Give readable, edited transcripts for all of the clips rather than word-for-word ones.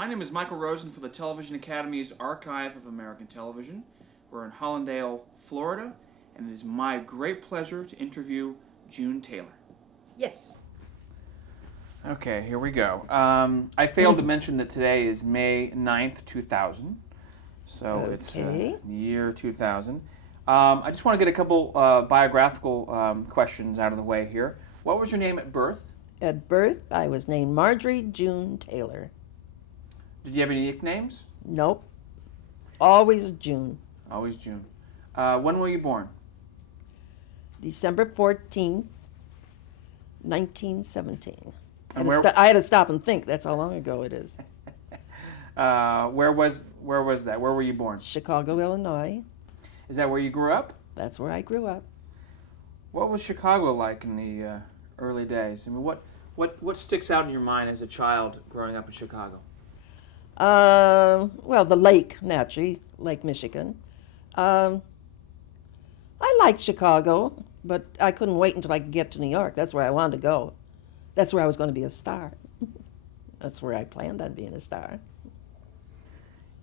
My name is Michael Rosen for the Television Academy's Archive of American Television. We're in Hollandale, Florida, and it is my great pleasure to interview June Taylor. Yes. Okay, here we go. I failed to mention that today is May 9th, 2000. So it's year 2000. I just want to get a couple biographical questions out of the way here. What was your name at birth? At birth, I was named Marjorie June Taylor. Did you have any nicknames? Nope. Always June. Always June. When were you born? December 14th, 1917. And I had to stop and think. That's how long ago it is. Where was that? Where were you born? Chicago, Illinois. Is that where you grew up? That's where I grew up. What was Chicago like in the early days? I mean, what sticks out in your mind as a child growing up in Chicago? Well, the lake, naturally, Lake Michigan. I liked Chicago, but I couldn't wait until I could get to New York. That's where I wanted to go. That's where I was going to be a star. That's where I planned on being a star.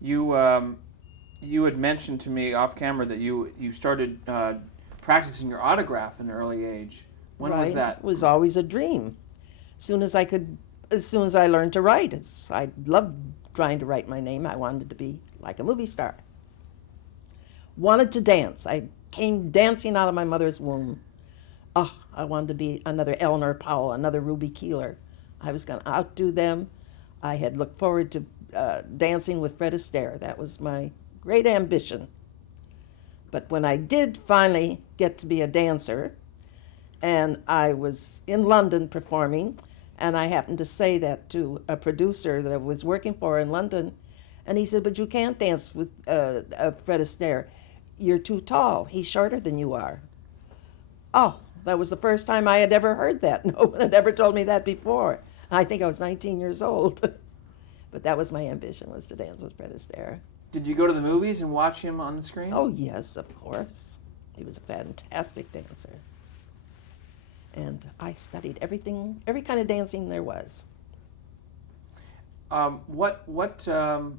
You had mentioned to me off camera that you started practicing your autograph at an early age. When was that? It was always a dream. As soon as I learned to write, I loved trying to write my name. I wanted to be like a movie star. Wanted to dance. I came dancing out of my mother's womb. Oh, I wanted to be another Eleanor Powell, another Ruby Keeler. I was going to outdo them. I had looked forward to dancing with Fred Astaire. That was my great ambition. But when I did finally get to be a dancer, and I was in London performing, and I happened to say that to a producer that I was working for in London, and he said, "But you can't dance with Fred Astaire. You're too tall. He's shorter than you are." Oh, that was the first time I had ever heard that. No one had ever told me that before. I think I was 19 years old. But that was my ambition, was to dance with Fred Astaire. Did you go to the movies and watch him on the screen? Oh, yes, of course. He was a fantastic dancer. And I studied everything, every kind of dancing there was. What kind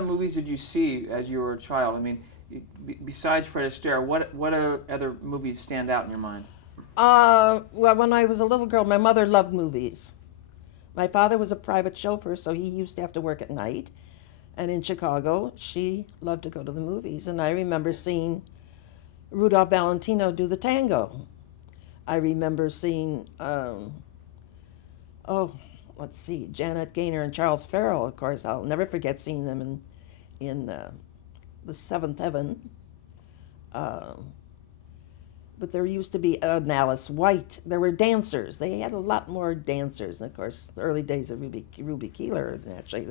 of movies did you see as you were a child? I mean, besides Fred Astaire, what other movies stand out in your mind? Well, when I was a little girl, my mother loved movies. My father was a private chauffeur, so he used to have to work at night. And in Chicago, she loved to go to the movies. And I remember seeing Rudolph Valentino do the tango. I remember seeing, Janet Gaynor and Charles Farrell, of course. I'll never forget seeing them in The Seventh Heaven. But there used to be Alice White. There were dancers. They had a lot more dancers. And of course, the early days of Ruby Keeler, actually,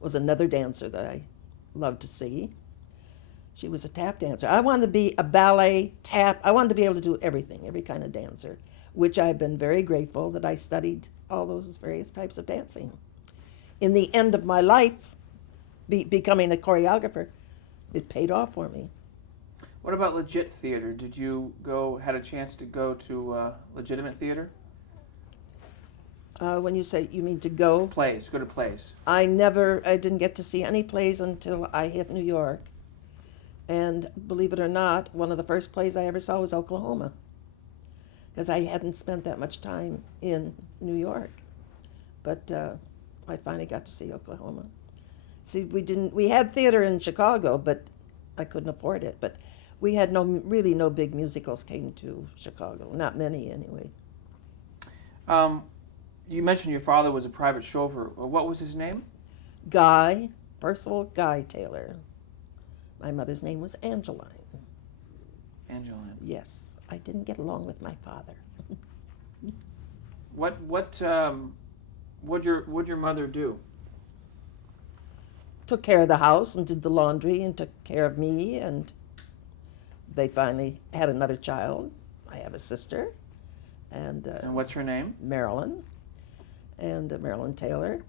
was another dancer that I loved to see. She was a tap dancer. I wanted to be a ballet, tap. I wanted to be able to do everything, every kind of dancer, which I've been very grateful that I studied all those various types of dancing. In the end of my life, becoming a choreographer, it paid off for me. What about legit theater? Did you had a chance to go to legitimate theater? When you say, you mean to go? Plays, go to plays. I didn't get to see any plays until I hit New York. And believe it or not, one of the first plays I ever saw was Oklahoma, because I hadn't spent that much time in New York. But I finally got to see Oklahoma. See, we had theater in Chicago, but I couldn't afford it. But we had really no big musicals came to Chicago, not many anyway. You mentioned your father was a private chauffeur. What was his name? Percival Guy Taylor. My mother's name was Angeline. Angeline. Yes, I didn't get along with my father. What'd your mother do? Took care of the house and did the laundry and took care of me, and they finally had another child. I have a sister. And what's her name? Marilyn. And Marilyn Taylor.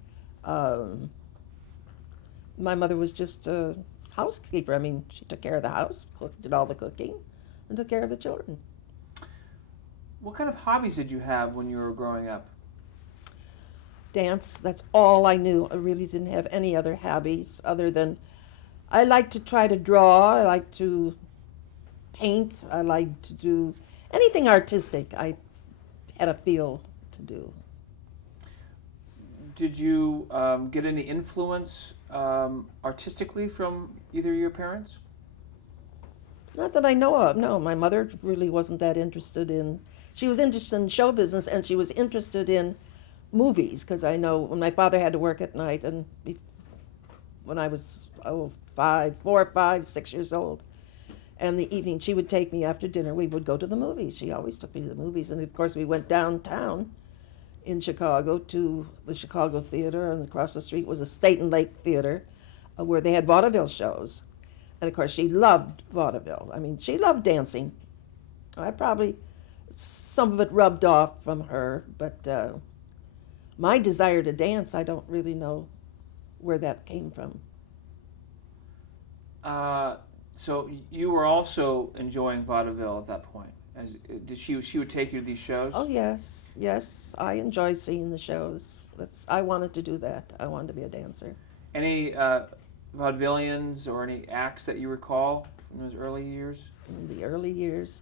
My mother was just a housekeeper. I mean, she took care of the house, did all the cooking, and took care of the children. What kind of hobbies did you have when you were growing up? Dance, that's all I knew. I really didn't have any other hobbies other than I like to try to draw, I like to paint, I like to do anything artistic. I had a feel to do. Did you get any influence artistically from either of your parents? Not that I know of. No, my mother really wasn't that interested in. She was interested in show business, and she was interested in movies because I know when my father had to work at night, and when I was 4, 5, 6 years old, and the evening she would take me after dinner. We would go to the movies. She always took me to the movies, and of course we went downtown in Chicago to the Chicago Theater, and across the street was a State and Lake Theater, where they had vaudeville shows. And of course, she loved vaudeville. I mean, she loved dancing. Some of it rubbed off from her, but my desire to dance, I don't really know where that came from. So you were also enjoying vaudeville at that point. She would take you to these shows? Oh yes, yes, I enjoy seeing the shows. I wanted to do that. I wanted to be a dancer. Any vaudevillians or any acts that you recall from those early years? In the early years.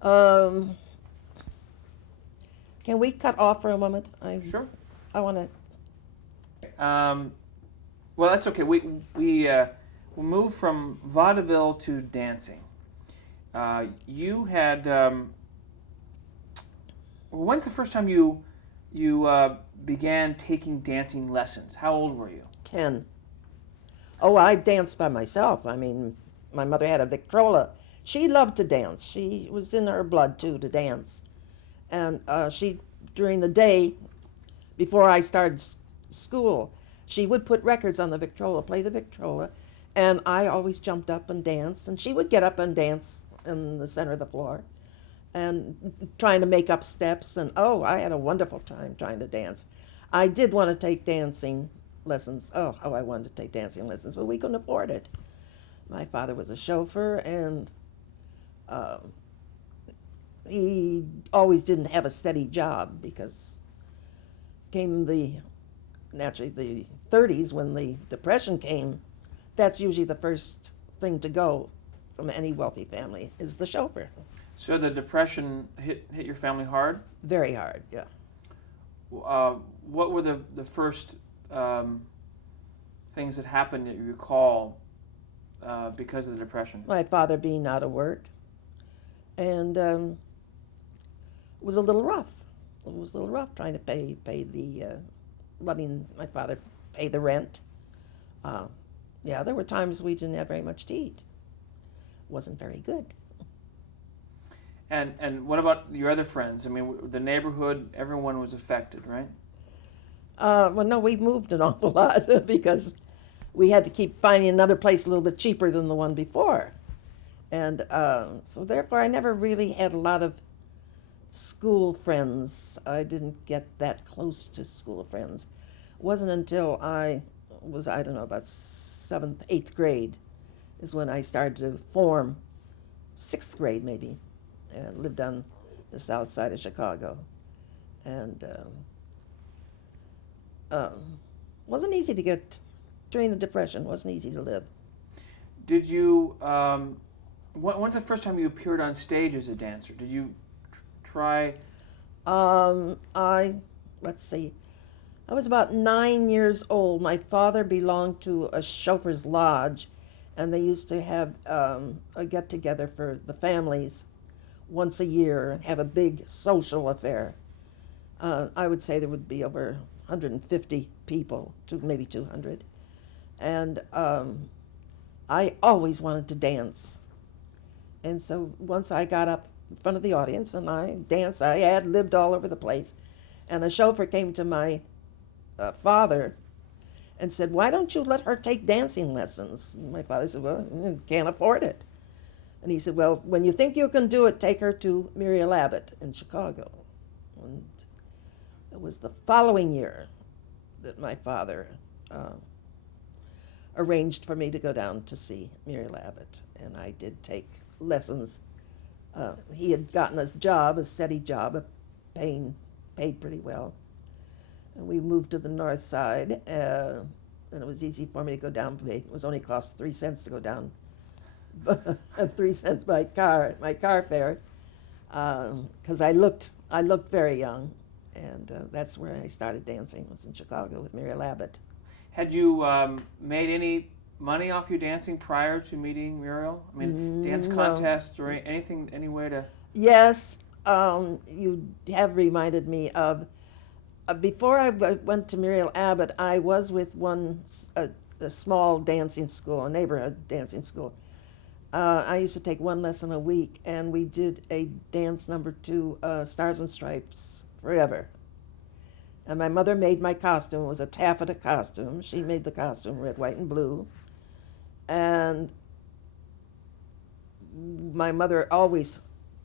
Can we cut off for a moment? Sure. I want to. Well, that's okay. We'll move from vaudeville to dancing. You had. When's the first time you began taking dancing lessons? How old were you? 10. Oh, I danced by myself. I mean, my mother had a Victrola. She loved to dance. She was in her blood, too, to dance. And during the day, before I started school, she would put records on the Victrola, play the Victrola, and I always jumped up and danced. And she would get up and dance in the center of the floor and trying to make up steps. And, I had a wonderful time trying to dance. I did want to take dancing lessons. Oh, how I wanted to take dancing lessons, but we couldn't afford it. My father was a chauffeur, and he always didn't have a steady job because came naturally the 30s when the Depression came. That's usually the first thing to go from any wealthy family is the chauffeur. So the Depression hit your family hard? Very hard, yeah. What were the first things that happened that you recall because of the Depression? My father being out of work, and it was a little rough. It was a little rough trying to pay letting my father pay the rent. There were times we didn't have very much to eat. It wasn't very good. And what about your other friends? I mean, the neighborhood, everyone was affected, right? Well, no, we moved an awful lot because we had to keep finding another place a little bit cheaper than the one before. And so therefore I never really had a lot of school friends. I didn't get that close to school friends. It wasn't until I was, about 7th, 8th grade is when I started to form, 6th grade maybe, and lived on the south side of Chicago. And wasn't easy to get, during the Depression, wasn't easy to live. Did you, when's the first time you appeared on stage as a dancer? Did you try? Let's see. I was about 9 years old. My father belonged to a chauffeur's lodge, and they used to have a get-together for the families once a year and have a big social affair. I would say there would be over 150 people, maybe 200. And I always wanted to dance. And so once I got up in front of the audience and I danced, I had lived all over the place. And a chauffeur came to my father and said, "Why don't you let her take dancing lessons?" And my father said, "Well, can't afford it." And he said, "Well, when you think you can do it, take her to Muriel Abbott in Chicago." And it was the following year that my father arranged for me to go down to see Muriel Abbott, and I did take lessons. He had gotten a job, a steady job, paid pretty well. And moved to the north side, and it was easy for me to go down. It was only cost 3 cents to go down, 3 cents by car, my car fare, because I looked very young, and that's where I started dancing. Was in Chicago with Muriel Abbott. Had you made any money off your dancing prior to meeting Muriel? I mean, dance No. contests or anything, any way to? Yes, you have reminded me of. Before I went to Muriel Abbott, I was with a small dancing school, a neighborhood dancing school. I used to take one lesson a week, and we did a dance number to Stars and Stripes Forever. And my mother made my costume. It was a taffeta costume. She made the costume, red, white, and blue. And my mother always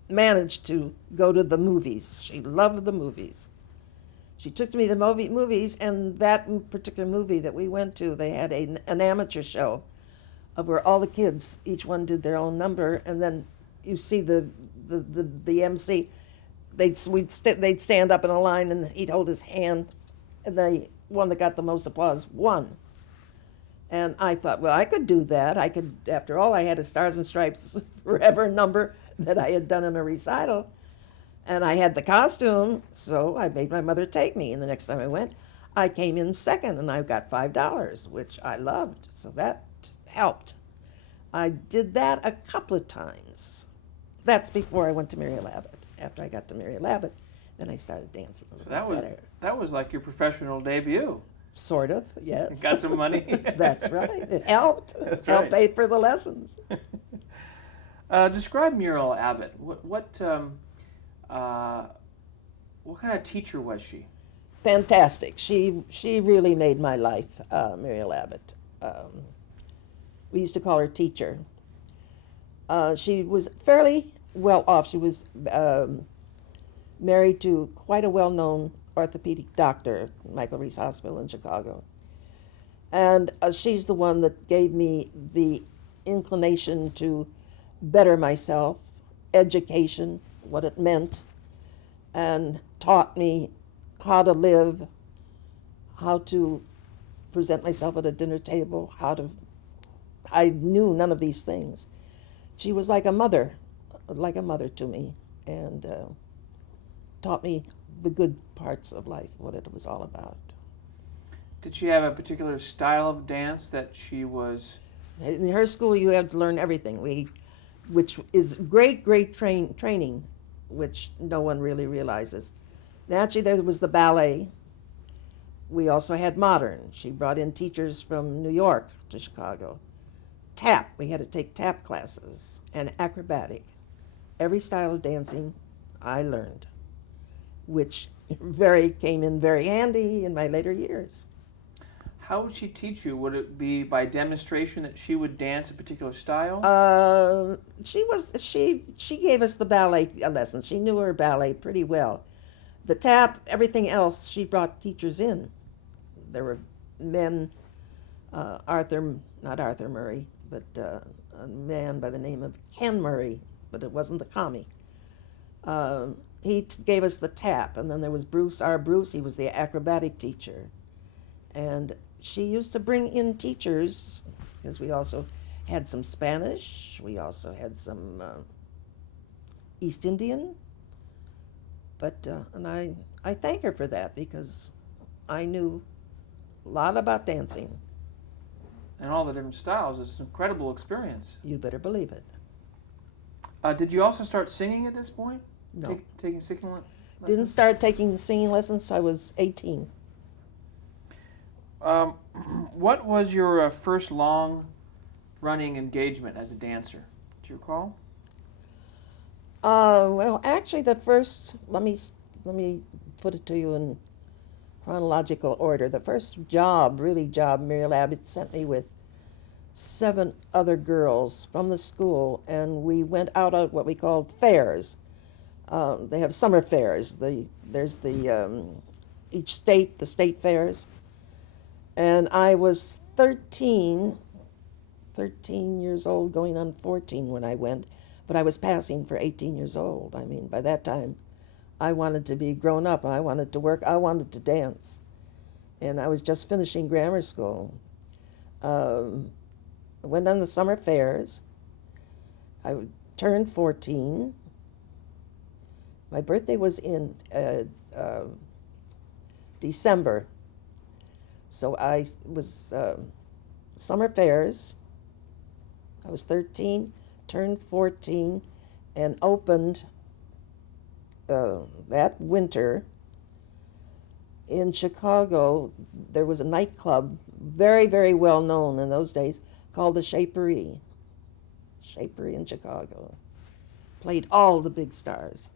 managed to go to the movies. She loved the movies. She took me to the movies, and that particular movie that we went to, they had an amateur show of where all the kids, each one did their own number, and then you see the MC. They'd stand up in a line, and he'd hold his hand, and the one that got the most applause won. And I thought, well, I could do that. I could, after all, I had a Stars and Stripes Forever number that I had done in a recital. And I had the costume, so I made my mother take me. And the next time I went, I came in second, and I got $5, which I loved. So that helped. I did that a couple of times. That's before I went to Muriel Abbott. After I got to Muriel Abbott, then I started dancing a little bit better. That was like your professional debut. Sort of, yes. Got some money. That's right. It helped. That's Helped right. pay for the lessons. Describe Muriel Abbott. What kind of teacher was she? Fantastic. She really made my life, Muriel Abbott. We used to call her teacher. She was fairly well off. She was married to quite a well-known orthopedic doctor, Michael Reese Hospital in Chicago. And she's the one that gave me the inclination to better myself, education, what it meant, and taught me how to live, how to present myself at a dinner table, I knew none of these things. She was like a mother to me, and taught me the good parts of life, what it was all about. Did she have a particular style of dance that she was? In her school, you have to learn everything, which is great training, which no one really realizes. Naturally, there was the ballet. We also had modern. She brought in teachers from New York to Chicago. Tap, we had to take tap classes, and acrobatic. Every style of dancing I learned, which came in very handy in my later years. How would she teach you? Would it be by demonstration that she would dance a particular style? She gave us the ballet lessons. She knew her ballet pretty well. The tap, everything else, she brought teachers in. There were men, not Arthur Murray, but a man by the name of Ken Murray, but it wasn't the commie. He gave us the tap, and then there was Bruce, he was the acrobatic teacher. And she used to bring in teachers, because we also had some Spanish, we also had some East Indian, and I thank her for that, because I knew a lot about dancing. And all the different styles. It's an incredible experience. You better believe it. Did you also start singing at this point? No. Taking singing lessons? Didn't start taking singing lessons till I was 18. What was your first long-running engagement as a dancer? Do you recall? Well, actually, the first, let me put it to you in chronological order. The first job, Muriel Abbott sent me with 7 other girls from the school, and we went out on what we called fairs. They have summer fairs. There's each state, the state fairs. And I was 13 years old, going on 14 when I went, but I was passing for 18 years old. I mean, by that time, I wanted to be grown up. I wanted to work. I wanted to dance. and I was just finishing grammar school. I went on the summer fairs. I turned 14. My birthday was in December. So I was summer fairs. I was 13, turned 14, and opened that winter in Chicago. There was a nightclub, very, very well known in those days, called the Shapery. Shapery in Chicago. Played all the big stars.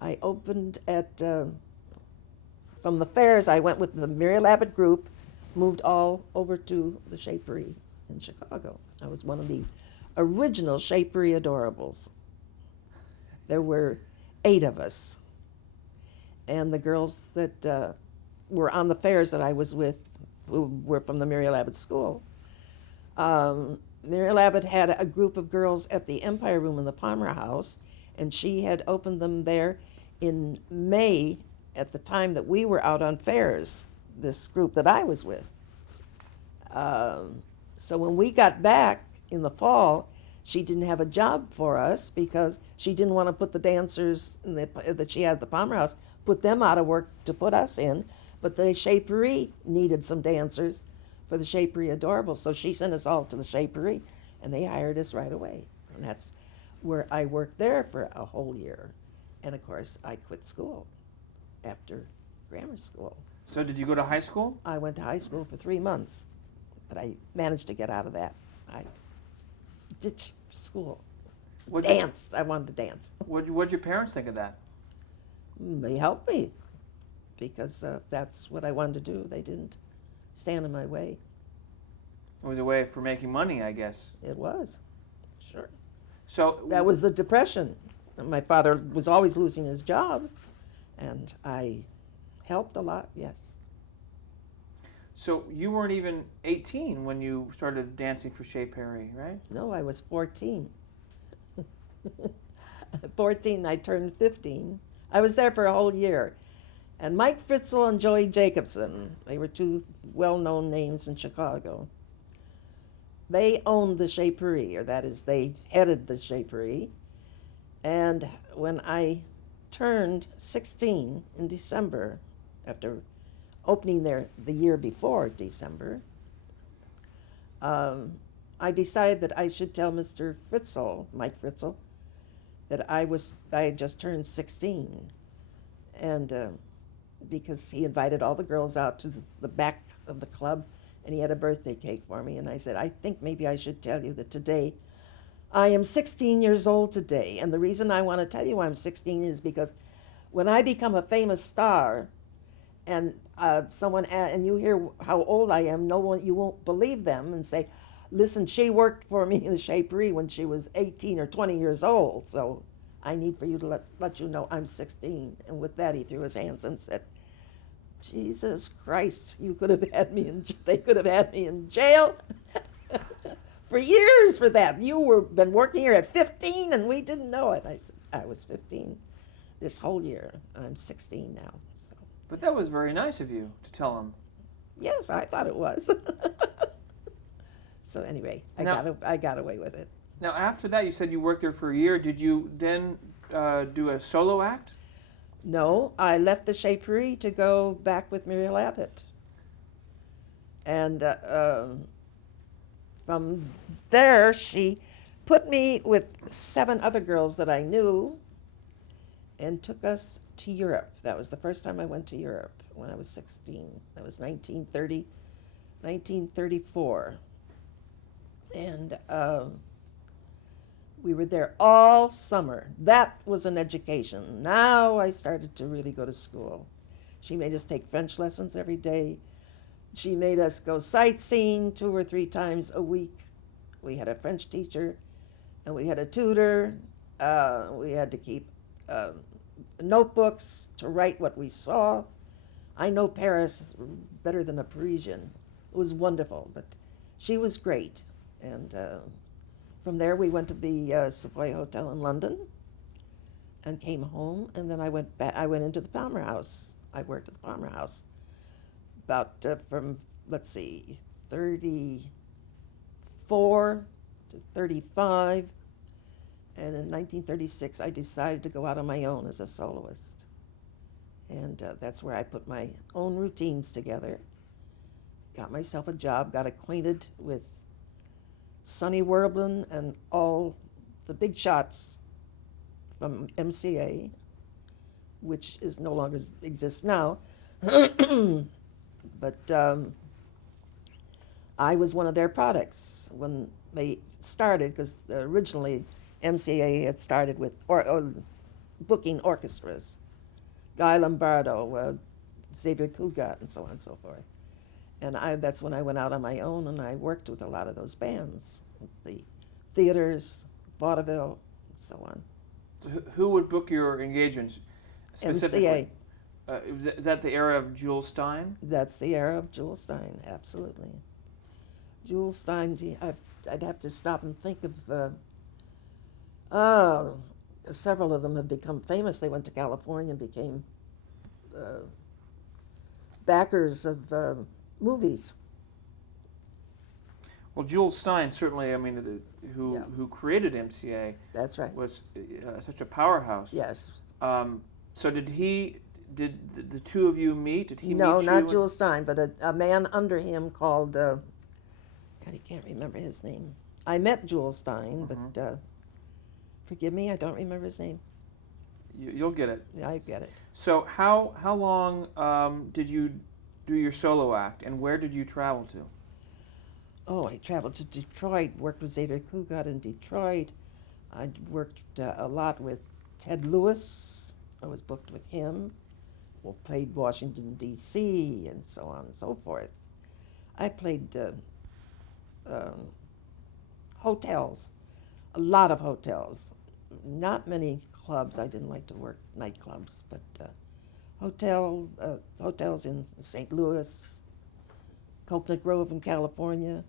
I opened at, from the fairs, I went with the Muriel Abbott group, moved all over to the Shapery in Chicago. I was one of the original Shapery Adorables. There were 8 of us. And the girls that were on the fairs that I was with, who were from the Muriel Abbott School, Muriel Abbott had a group of girls at the Empire Room in the Palmer House, and she had opened them there in May at the time that we were out on fairs, this group that I was with. So when we got back in the fall, she didn't have a job for us because she didn't want to put the dancers that she had at the Palmer House, put them out of work to put us in, but the Shapery needed some dancers for the Shapery Adorables, so she sent us all to the Shapery, and they hired us right away. And that's where I worked there for a whole year. And of course, I quit school after grammar school. So did you go to high school? I went to high school for 3 months, but I managed to get out of that. I ditched school. Danced. I wanted to dance. What'd your parents think of that? They helped me because that's what I wanted to do. They didn't stand in my way. It was a way for making money, I guess. It was, sure. So That was the Depression. My father was always losing his job, and I helped a lot, yes. So you weren't even 18 when you started dancing for Shapery, right? No, I was 14. 14, I turned 15. I was there for a whole year. And Mike Fritzl and Joey Jacobson, they were 2 well-known names in Chicago. They owned the Shapery, or that is, they headed the Shapery. And when I turned 16 in December, after opening there the year before December, I decided that I should tell Mr. Fritzl, Mike Fritzl, that I had just turned 16. And because he invited all the girls out to the back of the club, and he had a birthday cake for me. And I said, I think maybe I should tell you that today, I am 16 years old today. And the reason I want to tell you I'm 16 is because when I become a famous star, and and you hear how old I am, you won't believe them and say, listen, she worked for me in the Shapery when she was 18 or 20 years old, so I need for you to let you know I'm 16. And with that, he threw his hands and said, Jesus Christ, they could have had me in jail for years for that. Been working here at 15 and we didn't know it. I said, I was 15 this whole year. I'm 16 now. So. But that was very nice of you to tell him. Yes, I thought it was. So anyway, I got away with it. Now, after that, you said you worked there for a year. Did you then do a solo act? No, I left the Shapery to go back with Muriel Abbott. And from there, she put me with 7 other girls that I knew and took us to Europe. That was the first time I went to Europe when I was 16. That was 1934. And we were there all summer. That was an education. Now I started to really go to school. She made us take French lessons every day. She made us go sightseeing 2 or 3 times a week. We had a French teacher, and we had a tutor. We had to keep notebooks to write what we saw. I know Paris better than a Parisian. It was wonderful, but she was great. And from there, we went to the Savoy Hotel in London and came home. And then I went back. I went into the Palmer House. I worked at the Palmer House about from, let's see, 34 to 35. And in 1936, I decided to go out on my own as a soloist. And that's where I put my own routines together. Got myself a job, got acquainted with Sonny Werblin and all the big shots from MCA, which is no longer exists now. But I was one of their products when they started, because originally MCA had started with booking orchestras, Guy Lombardo, Xavier Cugat, and so on and so forth. And that's when I went out on my own, and I worked with a lot of those bands, the theaters, vaudeville, and so on. Who would book your engagements specifically? MCA. Is that the era of Jules Stein? That's the era of Jules Stein, absolutely. Jules Stein, I'd have to stop and think of, several of them have become famous. They went to California and became backers of movies. Well, Jules Stein certainly, I mean, who created MCA. That's right. Was such a powerhouse. Yes. So did the two of you meet? Did he meet you? No, not Jules Stein, but a man under him called, God, I can't remember his name. I met Jules Stein, but forgive me, I don't remember his name. You'll get it. Yeah, I get it. So how long did you do your solo act, and where did you travel to? Oh, I traveled to Detroit, worked with Xavier Cugat in Detroit. I worked a lot with Ted Lewis. I was booked with him. We played Washington, D.C., and so on and so forth. I played hotels, a lot of hotels. Not many clubs. I didn't like to work nightclubs, but hotels in St. Louis, Coconut Grove in California.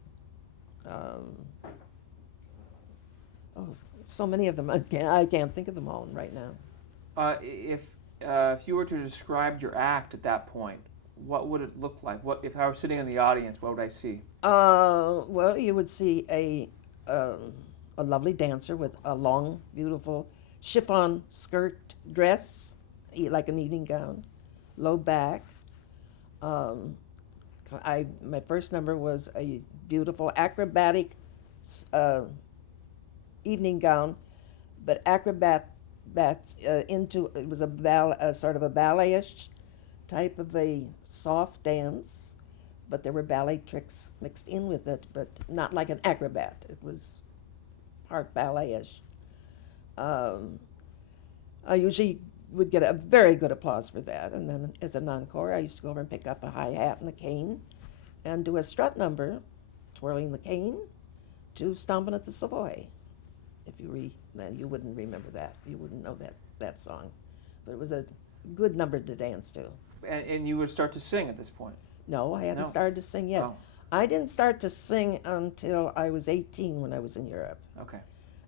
So many of them. I can't think of them all right now. If you were to describe your act at that point, what would it look like? What if I were sitting in the audience? What would I see? Well, you would see a lovely dancer with a long, beautiful chiffon skirt dress, like an evening gown, low back. My first number was a beautiful acrobatic evening gown, but into it was a sort of a ballet-ish type of a soft dance, but there were ballet tricks mixed in with it, but not like an acrobat. It was part ballet-ish. I usually would get a very good applause for that, and then as an encore, I used to go over and pick up a hi-hat and a cane and do a strut number, twirling the cane to Stompin' at the Savoy. If you you wouldn't remember that. You wouldn't know that song. But it was a good number to dance to. And you would start to sing at this point? No, I hadn't started to sing yet. Oh. I didn't start to sing until I was 18 when I was in Europe. Okay.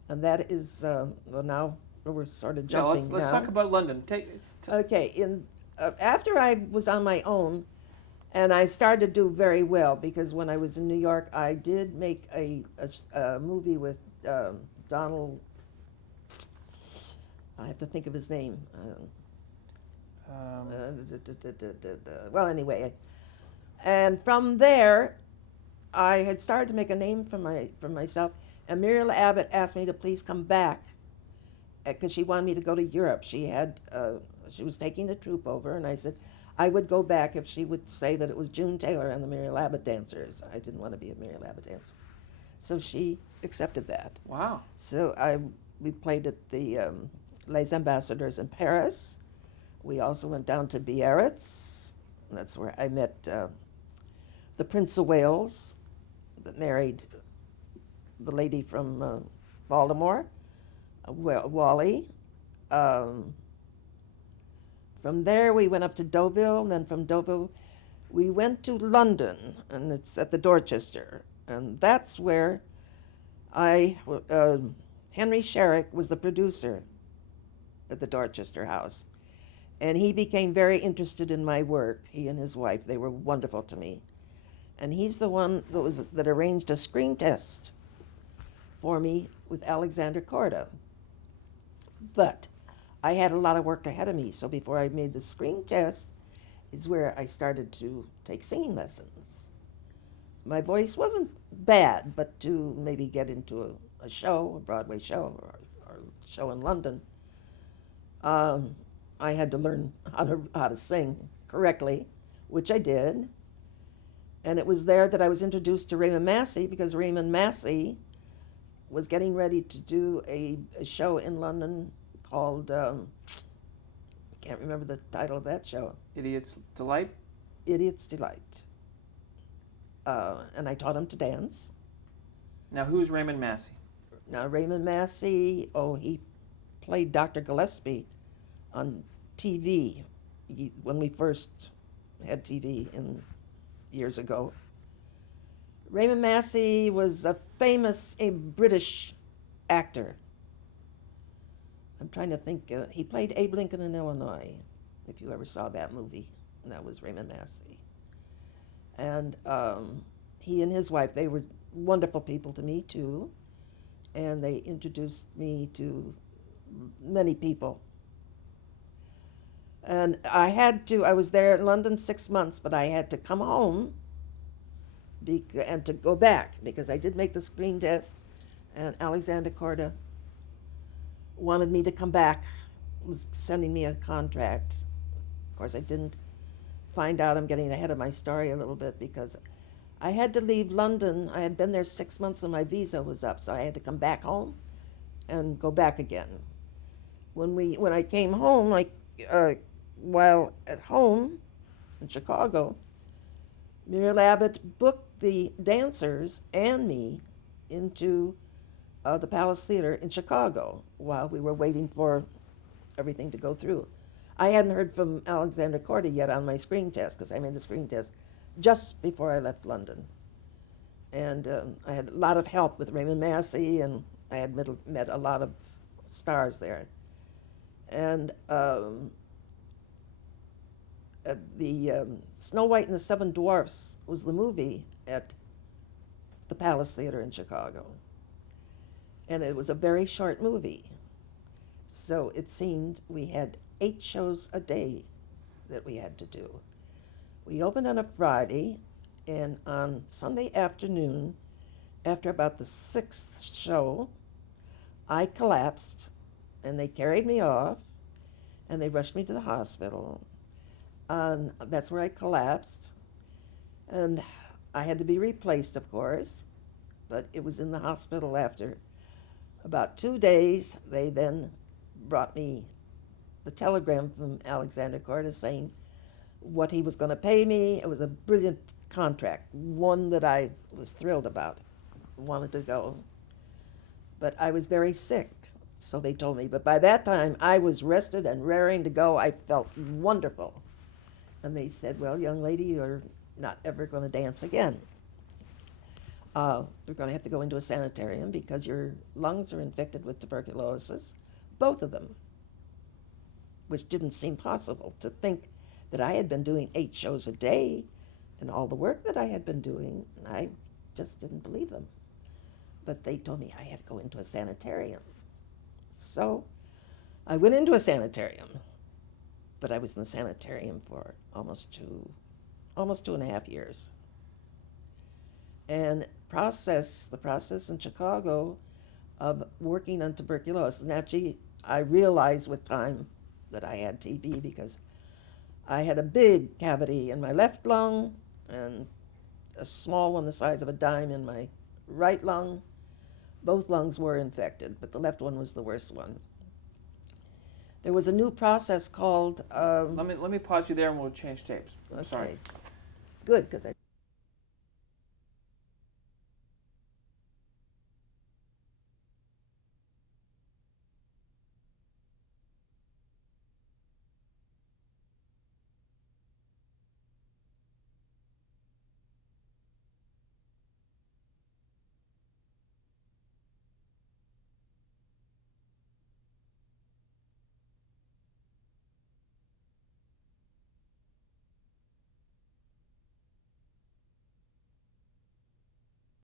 And that is, well, now we're sort of jumping let's now. talk about London. Okay, after I was on my own, and I started to do very well, because when I was in New York, I did make a movie with Donald, I have to think of his name. Well, anyway, and from there, I had started to make a name for myself, and Muriel Abbott asked me to please come back, because she wanted me to go to Europe. She was taking a troupe over, and I said I would go back if she would say that it was June Taylor and the Muriel Abbott dancers. I didn't want to be a Muriel Abbott dancer. So she accepted that. Wow. So we played at the Les Ambassadeurs in Paris. We also went down to Biarritz. That's where I met the Prince of Wales, that married the lady from Baltimore, Wally. From there, we went up to Deauville, and then from Deauville, we went to London, and it's at the Dorchester. And that's where Henry Sherrick was the producer at the Dorchester House. And he became very interested in my work. He and his wife, they were wonderful to me. And he's the one that arranged a screen test for me with Alexander Korda. But I had a lot of work ahead of me, so before I made the screen test is where I started to take singing lessons. My voice wasn't bad, but to maybe get into a show, a Broadway show, or a show in London, I had to learn how to sing correctly, which I did. And it was there that I was introduced to Raymond Massey, because Raymond Massey was getting ready to do a show in London called, I can't remember the title of that show. Idiot's Delight? Idiot's Delight. And I taught him to dance. Now, who's Raymond Massey? Now, Raymond Massey, he played Dr. Gillespie on TV when we first had TV years ago. Raymond Massey was a British actor. I'm trying to think. He played Abe Lincoln in Illinois, if you ever saw that movie. And that was Raymond Massey. And he and his wife, they were wonderful people to me, too. And they introduced me to many people. And I was there in London 6 months, but I had to come home and to go back, because I did make the screen test, and Alexander Korda wanted me to come back, was sending me a contract. Of course, I didn't find out. I'm getting ahead of my story a little bit, because I had to leave London. I had been there 6 months and my visa was up, so I had to come back home and go back again. When I came home, while at home in Chicago, Muriel Abbott booked the dancers and me into the Palace Theater in Chicago while we were waiting for everything to go through. I hadn't heard from Alexander Korda yet on my screen test, because I made the screen test just before I left London. And I had a lot of help with Raymond Massey, and I had met a lot of stars there. And the Snow White and the Seven Dwarfs was the movie at the Palace Theater in Chicago. And it was a very short movie. So it seemed we had 8 shows a day that we had to do. We opened on a Friday, and on Sunday afternoon, after about the 6th show, I collapsed, and they carried me off, and they rushed me to the hospital. And that's where I collapsed, and I had to be replaced, of course, but it was in the hospital after about 2 days. They then brought me the telegram from Alexander Korda saying what he was going to pay me. It was a brilliant contract, one that I was thrilled about, wanted to go. But I was very sick, so they told me. But by that time, I was rested and raring to go. I felt wonderful. And they said, well, young lady, you're not ever going to dance again. You're going to have to go into a sanitarium because your lungs are infected with tuberculosis, both of them, which didn't seem possible. To think that I had been doing 8 shows a day and all the work that I had been doing, I just didn't believe them. But they told me I had to go into a sanitarium. So I went into a sanitarium, but I was in the sanitarium for almost 2.5 years. And the process in Chicago of working on tuberculosis. Now, I realized with time that I had TB, because I had a big cavity in my left lung and a small one the size of a dime in my right lung. Both lungs were infected, but the left one was the worst one. There was a new process called... Let me pause you there and we'll change tapes. Okay. Sorry. Good, because I...